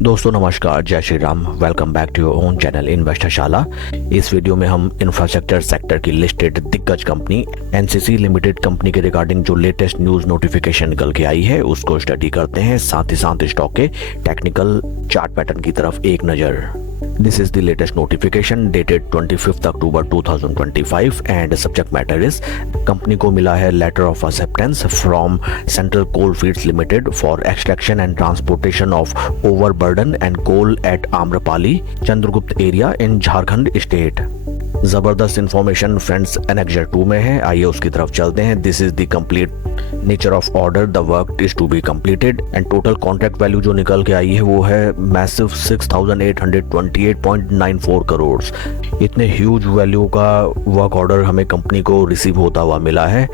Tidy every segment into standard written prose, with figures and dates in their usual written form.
दोस्तों नमस्कार, जय Shri Ram. Welcome back to your own channel Investorshala. इस वीडियो में हम इंफ्रास्ट्रक्चर सेक्टर की लिस्टेड दिग्गज कंपनी एनसीसी लिमिटेड कंपनी के रिगार्डिंग जो लेटेस्ट न्यूज नोटिफिकेशन निकल के आई है उसको स्टडी करते हैं। साथ ही साथ स्टॉक के टेक्निकल चार्ट पैटर्न की तरफ एक नजर। This is the latest notification dated 25th October 2025 and subject matter is company को मिला है letter of acceptance from Central Coalfields Limited for extraction and transportation of overburden and coal at Amrapali, Chandragupta area in Jharkhand state। जबरदस्त information friends annexure 2 में है, आइए उसकी तरफ चलते हैं। This is the complete nature of order, the work is to be completed and total contract value जो निकल के आई है वो है मैसिव 6828.94 करोड़। इतने ह्यूज वैल्यू का वर्क ऑर्डर हमें कंपनी को रिसीव होता हुआ मिला है,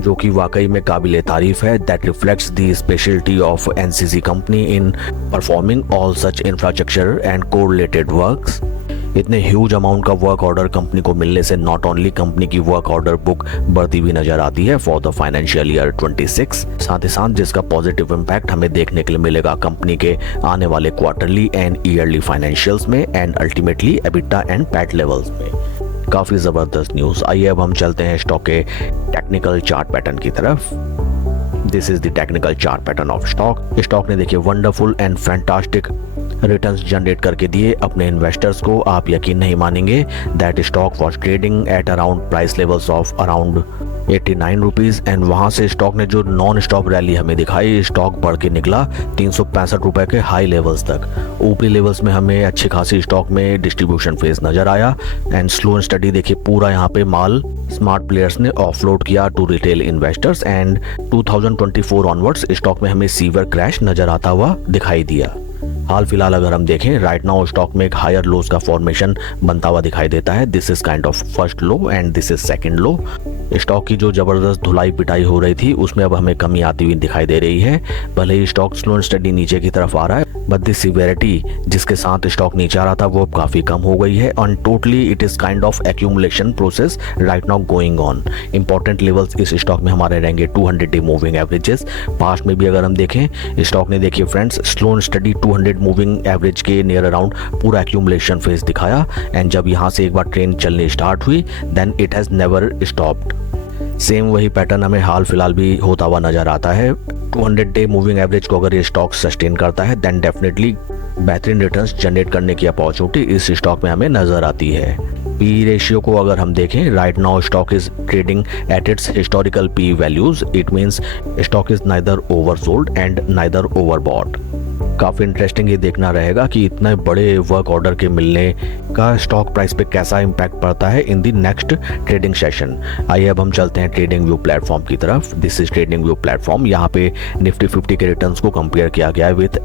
जो कि वाकई में काबिले तारीफ है। That reflects the speciality of NCC company in performing all such infrastructure and correlated works. इतने ह्यूज अमाउंट का वर्क ऑर्डर कंपनी को मिलने से नॉट ओनली कंपनी की वर्क ऑर्डर बुक बढ़ती हुई नजर आती है फॉर द फाइनेंशियल ईयर 26, साथ ही साथ जिसका पॉजिटिव इम्पैक्ट हमें देखने के लिए मिलेगा कंपनी के आने वाले क्वार्टरली एंड ईयरली फाइनेंशियल्स में and ultimately EBITDA and PAT levels में। काफी जबरदस्त न्यूज। आइए अब हम चलते हैं स्टॉक के टेक्निकल चार्ट पैटर्न की तरफ। This is the technical chart pattern of stock. Stock ने देखिए wonderful and fantastic returns generate करके दिए अपने इन्वेस्टर्स को। आप यकीन नहीं मानेंगे that stock was trading at around price levels of around 89 rupees and वहां से स्टॉक ने जो नॉन स्टॉप रैली हमें दिखाई, स्टॉक बढ़ के निकला 365 रुपए के हाई लेवल्स तक। ऊपरी लेवल्स में हमें अच्छी खासी स्टॉक में डिस्ट्रीब्यूशन फेज नजर आया एंड स्लो एंड स्टडी देखिए पूरा यहाँ पे माल स्मार्ट प्लेयर्स ने ऑफलोड किया to retail investors and 2024 onwards stock में हमें सीवियर क्रैश नजर आता हुआ दिखाई दिया। हाल फिलहाल अगर हम देखें राइट नाउ स्टॉक में एक हायर लोस का फॉर्मेशन बनता हुआ दिखाई देता है। This is kind of first low and this is second low. Stock की जो जबरदस्त धुलाई पिटाई हो रही थी उसमें अब हमें कमी आती हुई दिखाई दे रही है। भले ही स्टॉक स्लो एंड स्टडी नीचे की तरफ आ रहा है बट द सिवियरिटी जिसके साथ स्टॉक नीचे आ रहा था वो अब काफी कम हो गई है and totally it is kind of accumulation process right now going on. Important levels इस स्टॉक में हमारे रहेंगे 200 डे मूविंग एवरेजेस। पास्ट में भी अगर हम देखें स्टॉक ने देखिए friends slow and steady 200 moving average के नियर अराउंड पूरा एक्यूमुलेशन फेज दिखाया एंड जब यहाँ से एक बार ट्रेन चलनी स्टार्ट हुई then it has never stopped. Same वही पैटर्न हमें हाल फिलहाल भी होता हुआ नजर आता है। 200 डे मूविंग एवरेज को अगर ये स्टॉक सस्टेन करता है देन डेफिनेटली बेहतरीन रिटर्न्स जनरेट करने की अपॉर्चुनिटी इस स्टॉक में हमें नजर आती है। पी रेशियो को अगर हम देखें right now stock is trading at its historical P values. It means stock is neither oversold and neither overbought. काफी इंटरेस्टिंग ये देखना रहेगा कि इतने बड़े वर्क ऑर्डर के मिलने का स्टॉक प्राइस पे कैसा इंपैक्ट पड़ता है in the next trading session. आइए अब हम चलते हैं ट्रेडिंग व्यू प्लेटफॉर्म की तरफ। This is trading view platform. यहाँ पे निफ्टी 50 के रिटर्न्स को कंपेयर किया गया है with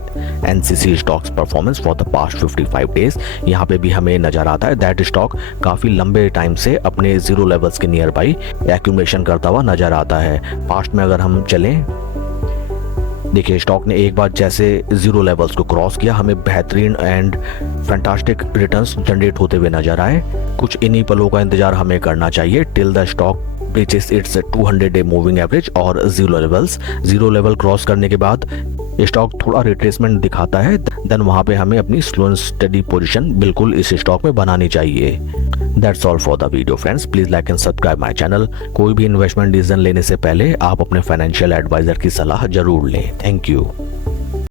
NCC stocks performance for the past 55 days. यहाँ पे भी हमें नजर आता है दैट स्टॉक काफी लंबे टाइम से अपने जीरो लेवल्स के नियर बाई एक्यूमुलेशन करता हुआ नजर आता है। पास्ट में अगर हम चलें देखिए स्टॉक ने एक बार जैसे जीरो लेवल्स को क्रॉस किया हमें बेहतरीन एंड फैंटास्टिक रिटर्न्स जनरेट होते हुए नजर आए। कुछ इन्हीं पलों का इंतजार हमें करना चाहिए till the stock breaches it's 200 day moving average और zero levels. Zero level cross करने के बाद स्टॉक थोड़ा रिट्रेसमेंट दिखाता है देन वहां पे हमें अपनी स्लो एंड स्टडी पोजीशन बिल्कुल इस स्टॉक में बनानी चाहिए। That's all for the video friends. Please like and subscribe my channel. कोई भी इन्वेस्टमेंट डिसीजन लेने से पहले आप अपने फाइनेंशियल एडवाइजर की सलाह जरूर लें। Thank you.